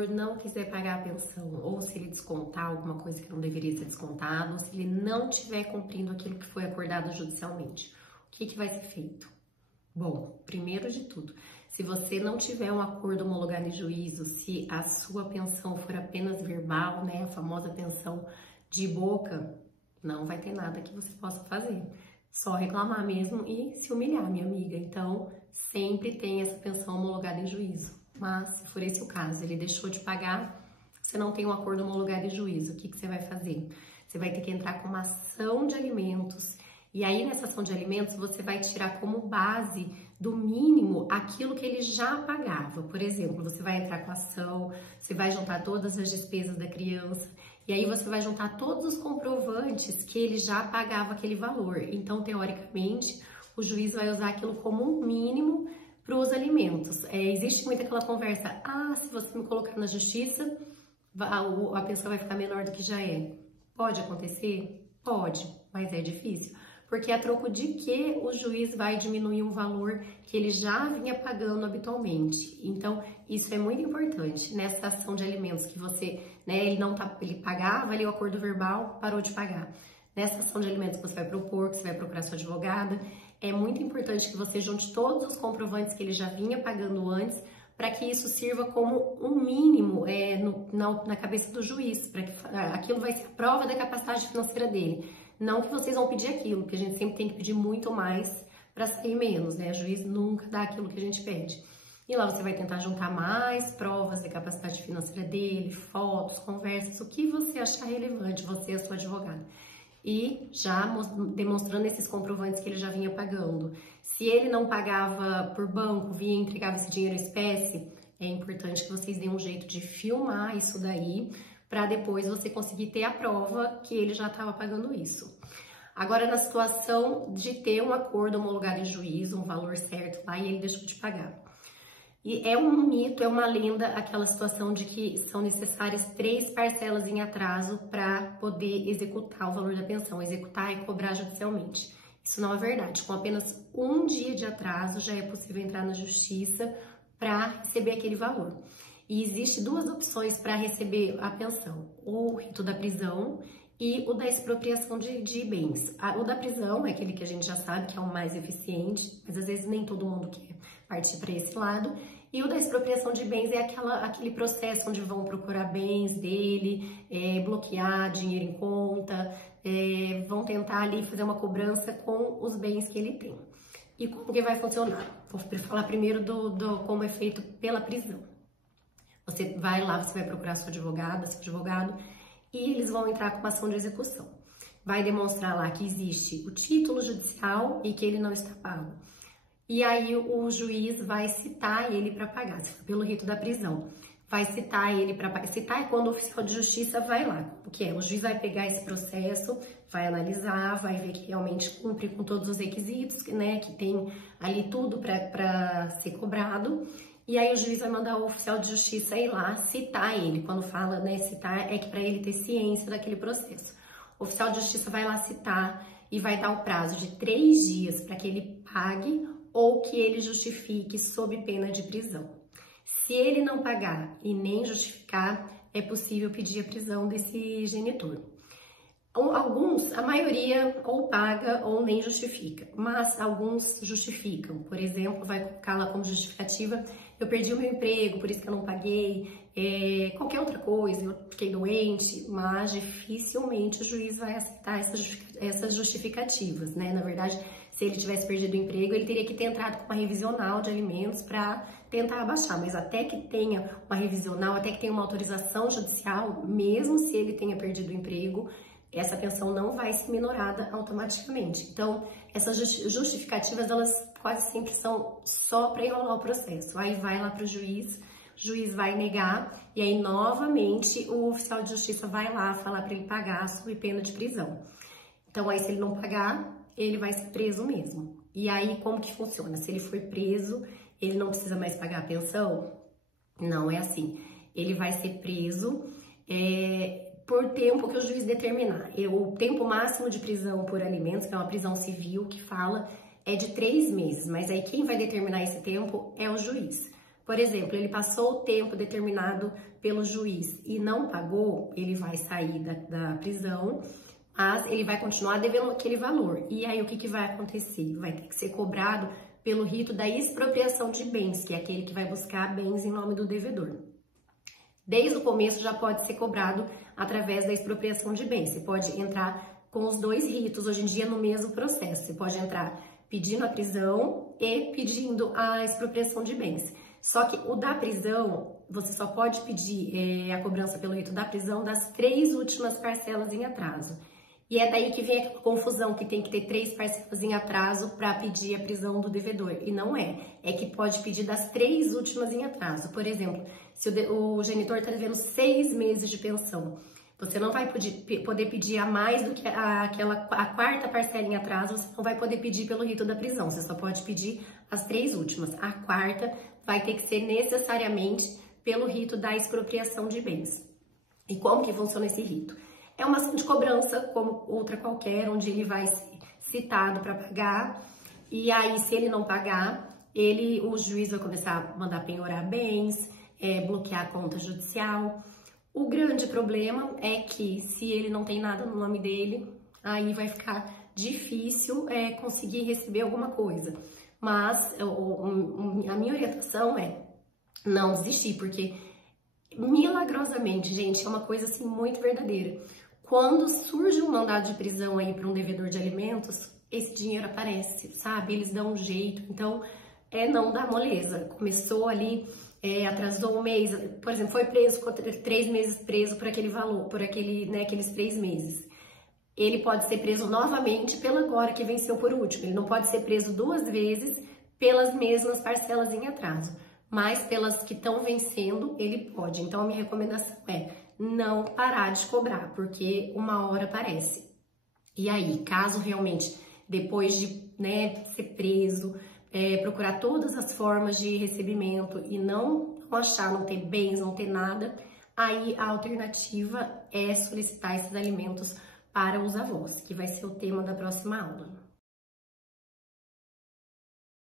não quiser pagar a pensão, ou se ele descontar alguma coisa que não deveria ser descontado, ou se ele não estiver cumprindo aquilo que foi acordado judicialmente, o que vai ser feito? Bom, primeiro de tudo, se você não tiver um acordo homologado em juízo, se a sua pensão for apenas verbal, né, a famosa pensão de boca, não vai ter nada que você possa fazer. Só reclamar mesmo e se humilhar, minha amiga. Então, sempre tem essa pensão homologada em juízo. Mas, se for esse o caso, ele deixou de pagar, você não tem um acordo homologado em juízo, o que você vai fazer? Você vai ter que entrar com uma ação de alimentos. E aí, nessa ação de alimentos, você vai tirar como base do mínimo aquilo que ele já pagava. Por exemplo, você vai entrar com a ação, você vai juntar todas as despesas da criança, e aí você vai juntar todos os comprovantes que ele já pagava aquele valor. Então, teoricamente, o juiz vai usar aquilo como um mínimo para os alimentos. Existe muito aquela conversa, se você me colocar na justiça, a pensão vai ficar menor do que já é. Pode acontecer? Pode, mas é difícil. Porque a troco de que o juiz vai diminuir um valor que ele já vinha pagando habitualmente. Então, isso é muito importante nessa ação de alimentos que você, ele pagava ali o acordo verbal, parou de pagar. Nessa ação de alimentos que você vai propor, que você vai procurar sua advogada, é muito importante que você junte todos os comprovantes que ele já vinha pagando antes, para que isso sirva como um mínimo na cabeça do juiz, para que aquilo vai ser a prova da capacidade financeira dele. Não que vocês vão pedir aquilo, porque a gente sempre tem que pedir muito mais para sair menos, né? O juiz nunca dá aquilo que a gente pede. E lá você vai tentar juntar mais provas da capacidade financeira dele, fotos, conversas, o que você achar relevante, você e a sua advogada. E já demonstrando esses comprovantes que ele já vinha pagando. Se ele não pagava por banco, vinha e entregava esse dinheiro em espécie, é importante que vocês deem um jeito de filmar isso daí, para depois você conseguir ter a prova que ele já estava pagando isso. Agora, na situação de ter um acordo homologado em juízo, um valor certo lá, e ele deixou de pagar. E é um mito, é uma lenda, aquela situação de que são necessárias 3 parcelas em atraso para poder executar o valor da pensão, executar e cobrar judicialmente. Isso não é verdade. Com apenas um dia de atraso, já é possível entrar na justiça para receber aquele valor. E existe 2 opções para receber a pensão, o rito da prisão e o da expropriação de bens. O da prisão é aquele que a gente já sabe que é o mais eficiente, mas às vezes nem todo mundo quer partir para esse lado. E o da expropriação de bens é aquele processo onde vão procurar bens dele, bloquear dinheiro em conta, vão tentar ali fazer uma cobrança com os bens que ele tem. E como que vai funcionar? Vou falar primeiro do como é feito pela prisão. Você vai lá, você vai procurar seu advogado, e eles vão entrar com uma ação de execução. Vai demonstrar lá que existe o título judicial e que ele não está pago. E aí o juiz vai citar ele para pagar, se for pelo rito da prisão. Vai citar ele para pagar. Citar é quando o oficial de justiça vai lá. O que é? O juiz vai pegar esse processo, vai analisar, vai ver que realmente cumpre com todos os requisitos, né? Que tem ali tudo para ser cobrado. E aí o juiz vai mandar o oficial de justiça ir lá citar ele. Quando fala, né, citar, é que para ele ter ciência daquele processo. O oficial de justiça vai lá citar e vai dar o prazo de 3 dias para que ele pague ou que ele justifique sob pena de prisão. Se ele não pagar e nem justificar, é possível pedir a prisão desse genitor. Alguns, a maioria, ou paga ou nem justifica, mas alguns justificam. Por exemplo, vai colocar lá como justificativa: eu perdi o meu emprego, por isso que eu não paguei, qualquer outra coisa, eu fiquei doente, mas dificilmente o juiz vai aceitar essas justificativas, né? Na verdade, se ele tivesse perdido o emprego, ele teria que ter entrado com uma revisional de alimentos para tentar abaixar, mas até que tenha uma revisional, até que tenha uma autorização judicial, mesmo se ele tenha perdido o emprego, essa pensão não vai ser minorada automaticamente. Então, essas justificativas, elas quase sempre são só para enrolar o processo. Aí vai lá para o juiz vai negar, e aí novamente o oficial de justiça vai lá falar para ele pagar sob pena de prisão. Então, aí se ele não pagar, ele vai ser preso mesmo. E aí, como que funciona? Se ele for preso, ele não precisa mais pagar a pensão? Não é assim. Ele vai ser preso por tempo que o juiz determinar. O tempo máximo de prisão por alimentos, que é uma prisão civil que fala, é de 3 meses. Mas aí quem vai determinar esse tempo é o juiz. Por exemplo, ele passou o tempo determinado pelo juiz e não pagou, ele vai sair da prisão, mas ele vai continuar devendo aquele valor. E aí o que vai acontecer? Vai ter que ser cobrado pelo rito da expropriação de bens, que é aquele que vai buscar bens em nome do devedor. Desde o começo já pode ser cobrado através da expropriação de bens. Você pode entrar com os dois ritos hoje em dia no mesmo processo. Você pode entrar pedindo a prisão e pedindo a expropriação de bens. Só que o da prisão, você só pode pedir a cobrança pelo rito da prisão das 3 últimas parcelas em atraso. E é daí que vem a confusão, que tem que ter 3 parcelas em atraso para pedir a prisão do devedor. E não é. É que pode pedir das 3 últimas em atraso. Por exemplo, se o genitor está devendo 6 meses de pensão, você não vai poder pedir a mais do que a 4ª parcela em atraso, você não vai poder pedir pelo rito da prisão. Você só pode pedir as 3 últimas. A 4ª vai ter que ser necessariamente pelo rito da expropriação de bens. E como que funciona esse rito? É uma ação de cobrança, como outra qualquer, onde ele vai ser citado para pagar, e aí, se ele não pagar, o juiz vai começar a mandar penhorar bens, bloquear a conta judicial. O grande problema é que, se ele não tem nada no nome dele, aí vai ficar difícil conseguir receber alguma coisa. Mas a minha orientação é não desistir, porque milagrosamente, gente, é uma coisa assim muito verdadeira. Quando surge um mandado de prisão aí para um devedor de alimentos, esse dinheiro aparece, sabe? Eles dão um jeito, então não dá moleza. Começou ali, atrasou um mês, por exemplo, foi preso, ficou 3 meses preso por aquele valor, por aqueles 3 meses. Ele pode ser preso novamente pela agora que venceu por último. Ele não pode ser preso 2 vezes pelas mesmas parcelas em atraso, mas pelas que estão vencendo, ele pode. Então, a minha recomendação é não parar de cobrar, porque uma hora aparece. E aí, caso realmente, depois de ser preso, procurar todas as formas de recebimento e não achar, não ter bens, não ter nada, aí a alternativa é solicitar esses alimentos para os avós, que vai ser o tema da próxima aula.